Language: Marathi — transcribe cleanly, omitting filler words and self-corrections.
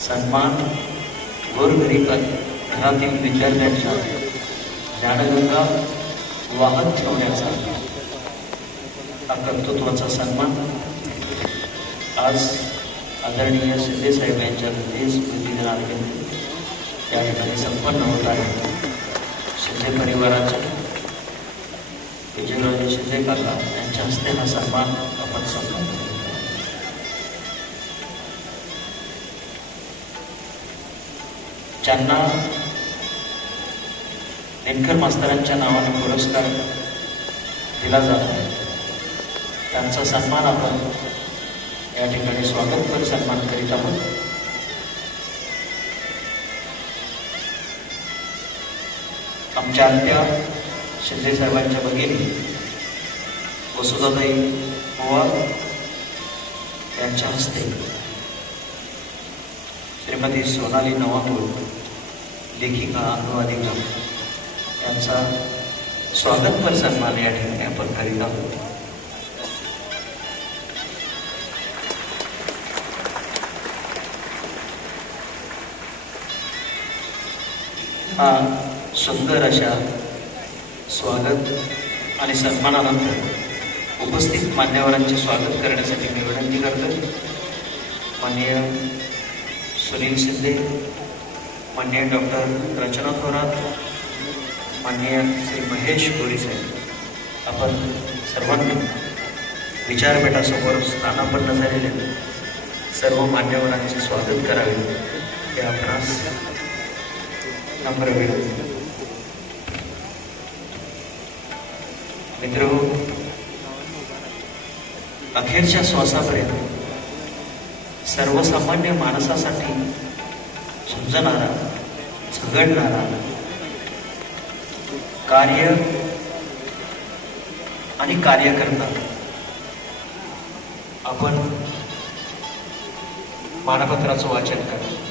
सन्मान गोरगरीब घरातील विद्यार्थ्यांच्या ज्ञानगंगा वाहत ठेवण्याचा हा कर्तृत्वाचा सन्मान आज आदरणीय शिंदे साहेब यांच्या स्मृती दिनानिमित्त या ठिकाणी संपन्न होत आहे. शिंदे परिवाराच्या विजयराजे शिंदे काका यांच्या हस्ते हा सन्मान आपण संपन्न केला. ज्यांना नेमकर मास्तरांच्या नावाने पुरस्कार दिला जातो त्यांचा सन्मान आपण या ठिकाणी स्वागतपर सन्मान करीत आहोत. आमच्या आत्या शिंदे साहेबांच्या भगिनी वसुधाताई पवार यांच्या हस्ते श्रीमती सोनाली नवापूर लेखिका अनुवादिका यांचा स्वागतपर सन्मान या ठिकाणी आपण करीत आहोत. हा सुंदर अशा स्वागत आणि सन्मानानंतर उपस्थित मान्यवरांचे स्वागत करण्यासाठी मी विनंती करतो. माननीय सुनील शिंदे, माननीय डॉक्टर रचना थोरात, माननीय श्री महेश गोरी साहेब, आपण सर्वांनी विचारपीठासमोर स्थानापन्न झालेले सर्व मान्यवरांचे स्वागत करावे हे आपणास नम्र विनंती. मित्रहो, अखेरच्या श्वासापर्यंत सर्वसामान्य माणसासाठी झुंजणारा, झगडणारा, कार्य आणि कार्यकर्ता आपण मानपत्राचं वाचन करा.